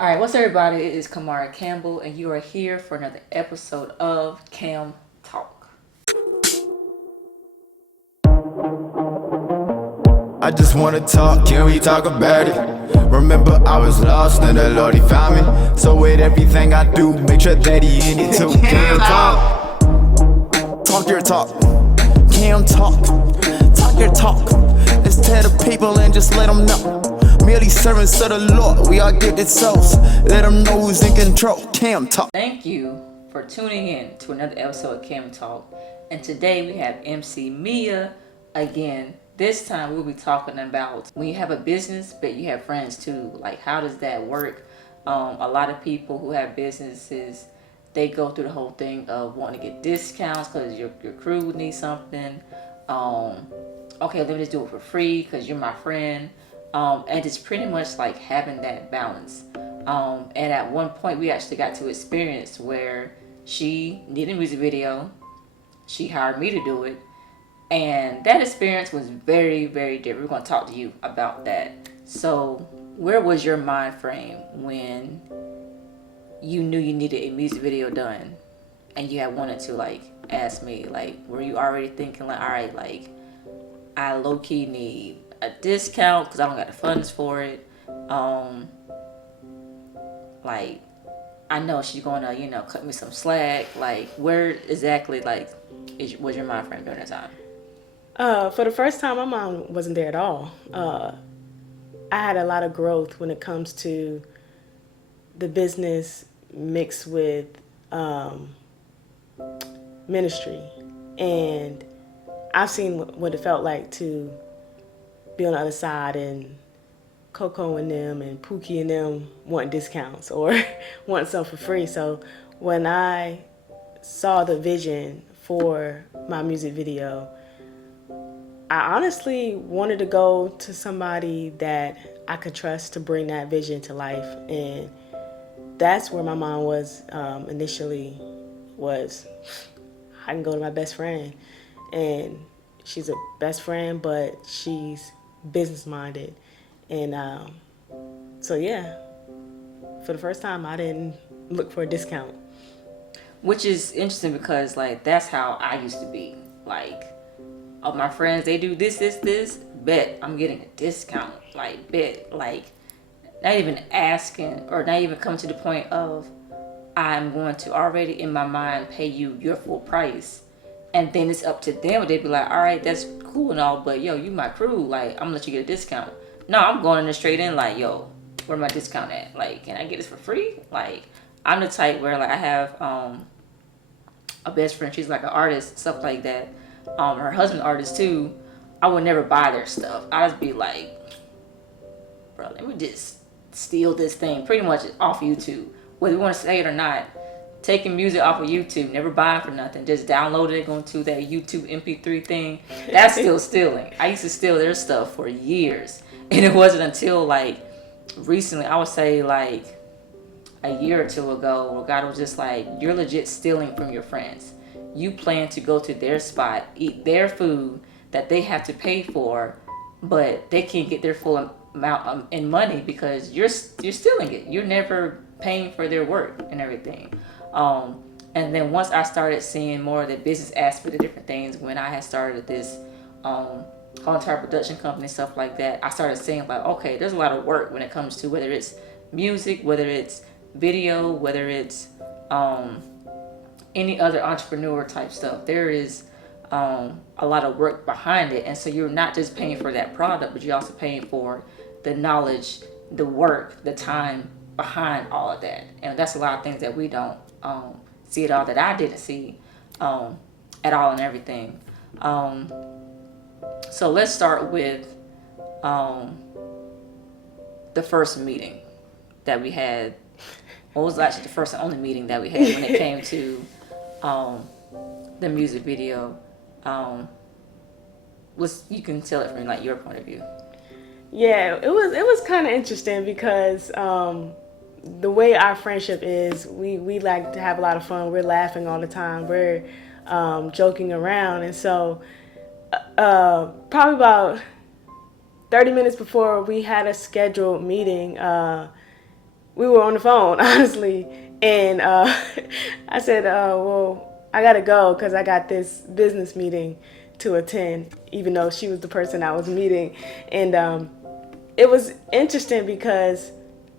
All right, what's up, everybody? It is Kamara Campbell, and you are here for another episode of Cam Talk. I just wanna talk, can we talk about it? Remember I was lost and the Lord he found me. So with everything I do, make sure that he in it too. Cam talk, talk your talk. Cam talk, talk your talk. Let's tell the people and just let them know. Merely servants of the Lord, we are gifted souls. Let them know who's in control. Cam talk. Thank you for tuning in to another episode of Cam Talk. And today we have Emcee Mia again. This time we'll be talking about when you have a business, but you have friends too. Like, how does that work? A lot of people who have businesses, they go through the whole thing of wanting to get discounts because your crew needs something. Okay, let me just do it for free because you're my friend. And it's pretty much like having that balance. And at one point we actually got to experience where she needed a music video. She hired me to do it. And that experience was very, very different. We're going to talk to you about that. So where was your mind frame when you knew you needed a music video done and you had wanted to like ask me? Like, were you already thinking like, all right, like I low-key need a discount because I don't got the funds for it? Like, I know she's gonna, cut me some slack. Like, where exactly, like, was your mind frame during that time? For the first time, my mom wasn't there at all. I had a lot of growth when it comes to the business mixed with ministry. And I've seen what it felt like to be on the other side and Coco and them and Pookie and them want discounts or want something for free. So when I saw the vision for my music video, I honestly wanted to go to somebody that I could trust to bring that vision to life. And that's where my mind was initially was, I can go to my best friend. And she's a best friend, but she's business minded. And so, yeah, for the first time, I didn't look for a discount. Which is interesting because, like, that's how I used to be. Like, all my friends, they do this, bet I'm getting a discount. Like, bet. Like, not even asking or not even coming to the point of I'm going to already in my mind pay you your full price. And then it's up to them. They'd be like, all right, that's cool and all, but yo, you my crew. Like, I'm gonna let you get a discount. No, I'm going in there straight in like, yo, where my discount at? Like, can I get this for free? Like, I'm the type where like I have a best friend. She's like an artist, stuff like that. Her husband artist too. I would never buy their stuff. I'd be like, bro, let me just steal this thing pretty much off YouTube. Whether you want to say it or not, taking music off of YouTube, never buying for nothing, just download it, going to that YouTube MP3 thing. That's still stealing. I used to steal their stuff for years. And it wasn't until like recently, I would say like a year or two ago, where God was just like, you're legit stealing from your friends. You plan to go to their spot, eat their food that they have to pay for, but they can't get their full amount in money because you're stealing it. You're never paying for their work and everything. And then once I started seeing more of the business aspect of different things, when I had started this whole entire production company, stuff like that, I started seeing like, okay, there's a lot of work when it comes to whether it's music, whether it's video, whether it's any other entrepreneur type stuff. There is a lot of work behind it. And so you're not just paying for that product, but you're also paying for the knowledge, the work, the time behind all of that. And that's a lot of things that we don't see at all, that I didn't see at all and everything. So let's start with the first meeting that we had. What was actually the first and only meeting that we had when it came to the music video? You can tell it from like your point of view. Yeah, it was kind of interesting because the way our friendship is, we like to have a lot of fun. We're laughing all the time. We're joking around. And so probably about 30 minutes before we had a scheduled meeting, we were on the phone, honestly. And I said, well, I got to go because I got this business meeting to attend, even though she was the person I was meeting. And it was interesting because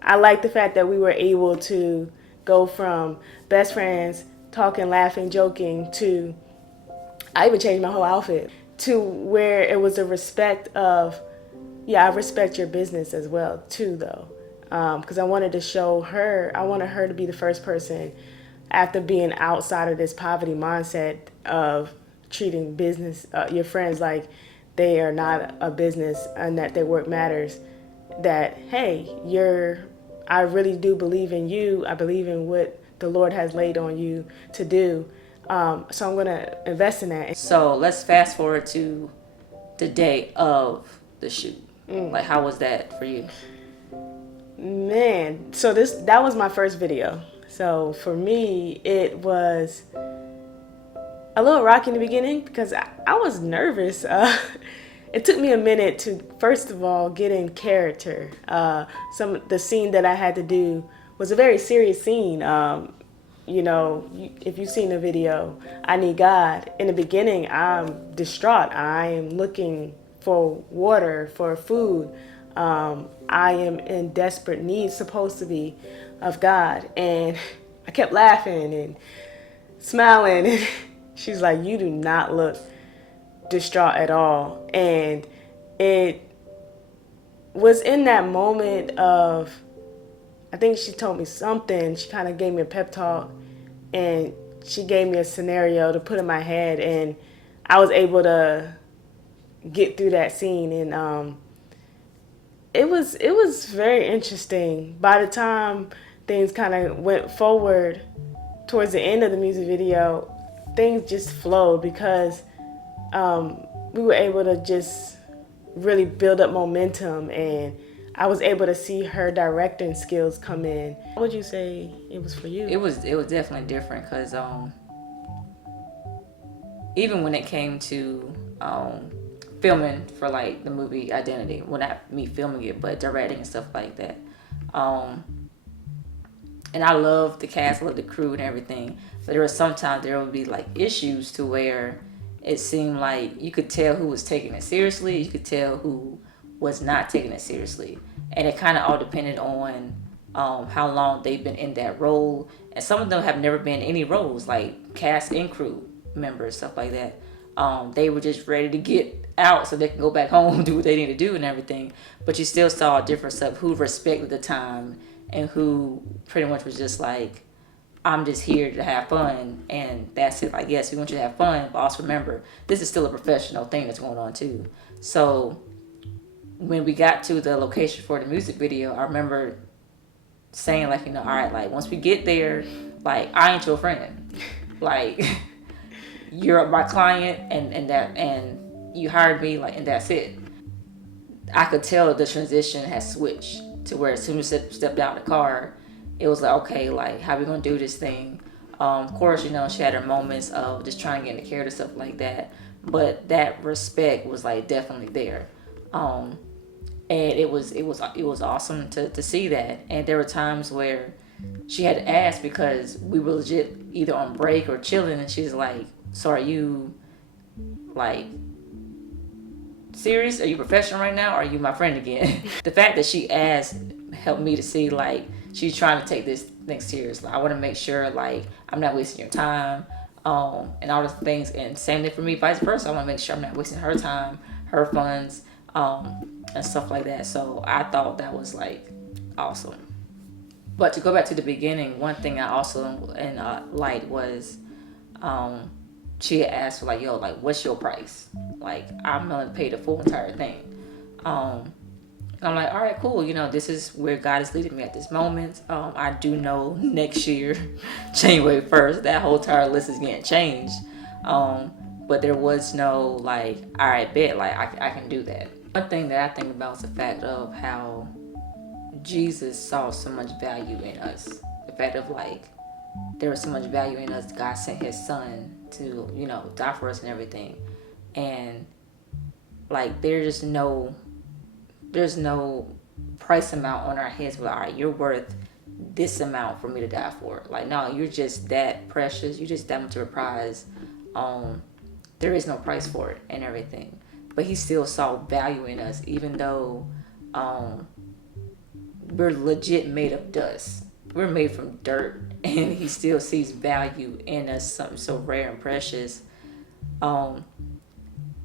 I liked the fact that we were able to go from best friends, talking, laughing, joking, to I even changed my whole outfit to where it was a respect of, yeah, I respect your business as well too, though, because I wanted to show her, I wanted her to be the first person after being outside of this poverty mindset of treating business, your friends like they are not a business and that their work matters. That hey, I really do believe in you. I believe in what the Lord has laid on you to do. So I'm gonna invest in that. So let's fast forward to the day of the shoot. Like, how was that for you? Man, so that was my first video. So for me, it was a little rocky in the beginning because I was nervous. It took me a minute to, first of all, get in character. The scene that I had to do was a very serious scene. You know, if you've seen the video, I Need God. In the beginning, I'm distraught. I am looking for water, for food. I am in desperate need, supposed to be, of God. And I kept laughing and smiling. And she's like, you do not look distraught at all. And it was in that moment of, I think she told me something. She kind of gave me a pep talk and she gave me a scenario to put in my head, and I was able to get through that scene. And it was very interesting. By the time things kind of went forward towards the end of the music video, things just flowed because we were able to just really build up momentum, and I was able to see her directing skills come in. What would you say it was for you? It was definitely different because even when it came to filming for like the movie Identity, well, not me filming it, but directing and stuff like that. And I love the cast, I love the crew and everything, but there was sometimes there would be like issues to where it seemed like you could tell who was taking it seriously, you could tell who was not taking it seriously, and it kind of all depended on how long they've been in that role. And some of them have never been in any roles, like cast and crew members, stuff like that. They were just ready to get out so they can go back home, do what they need to do and everything. But you still saw a difference of who respected the time and who pretty much was just like, I'm just here to have fun, and that's it. Like, yes, we want you to have fun, but also remember, this is still a professional thing that's going on too. So when we got to the location for the music video, I remember saying like, all right, like once we get there, like I ain't your friend. Like you're my client and you hired me, like, and that's it. I could tell the transition has switched to where as soon as I stepped out of the car, it was like, okay, like, how we gonna do this thing? Of course, she had her moments of just trying to get into character, stuff like that. But that respect was like definitely there. And it was awesome to see that. And there were times where she had to ask because we were legit either on break or chilling, and she's like, so are you like serious? Are you professional right now? Or are you my friend again? The fact that she asked helped me to see like she's trying to take this thing seriously. I want to make sure like I'm not wasting your time, and all those things. And same thing for me, vice versa. I want to make sure I'm not wasting her time, her funds, and stuff like that. So I thought that was like awesome. But to go back to the beginning, one thing I also liked was she had asked for like, yo, like what's your price? Like I'm gonna pay the full entire thing. And I'm like, all right, cool. This is where God is leading me at this moment. I do know next year, January 1st, that whole entire list is getting changed. But there was no like, all right, bet, like I can do that. One thing that I think about is the fact of how Jesus saw so much value in us. The fact of like, there was so much value in us. God sent his son to, die for us and everything. And like, there's no price amount on our heads. But all right, you're worth this amount for me to die for. Like, no, you're just that precious. You just that much of a prize. There is no price for it and everything. But he still saw value in us, even though we're legit made of dust. We're made from dirt, and he still sees value in us, something so rare and precious. And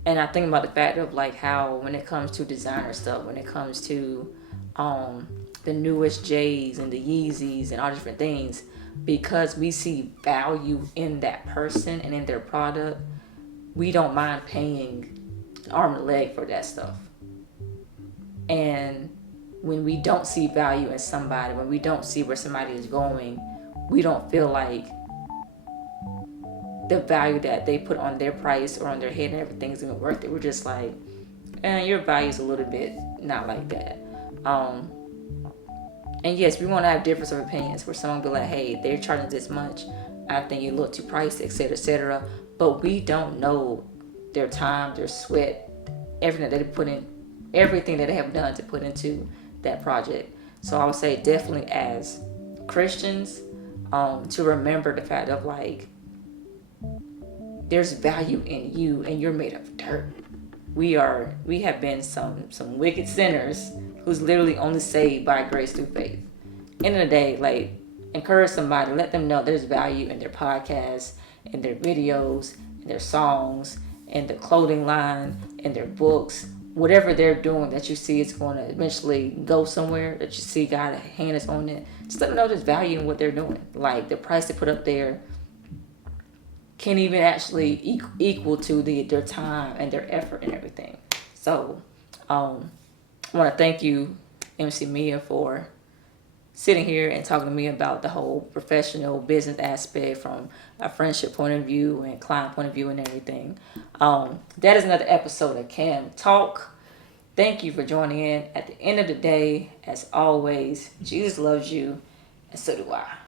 I think about the fact of like how when it comes to designer stuff, when it comes to the newest J's and the Yeezys and all different things, because we see value in that person and in their product, we don't mind paying arm and leg for that stuff. And when we don't see value in somebody, when we don't see where somebody is going, we don't feel like the value that they put on their price or on their head and everything is even worth it. We're just like, your value's a little bit not like that. And yes, we want to have difference of opinions where someone be like, hey, they're charging this much, I think you look too pricey, etc., etc. But we don't know their time, their sweat, everything that they put in, everything that they have done to put into that project. So I would say definitely as Christians, to remember the fact of like, there's value in you and you're made of dirt. We have been some wicked sinners who's literally only saved by grace through faith. End of the day, like, encourage somebody, let them know there's value in their podcasts, in their videos, in their songs, in the clothing line, in their books, whatever they're doing that you see is going to eventually go somewhere, that you see God's hand is on it. Just let them know there's value in what they're doing. Like, the price they put up there can't even actually equal to their time and their effort and everything. So, I want to thank you, Emcee Mia, for sitting here and talking to me about the whole professional business aspect from a friendship point of view and client point of view and everything. That is another episode of Cam Talk. Thank you for joining in. At the end of the day, as always, Jesus loves you, and so do I.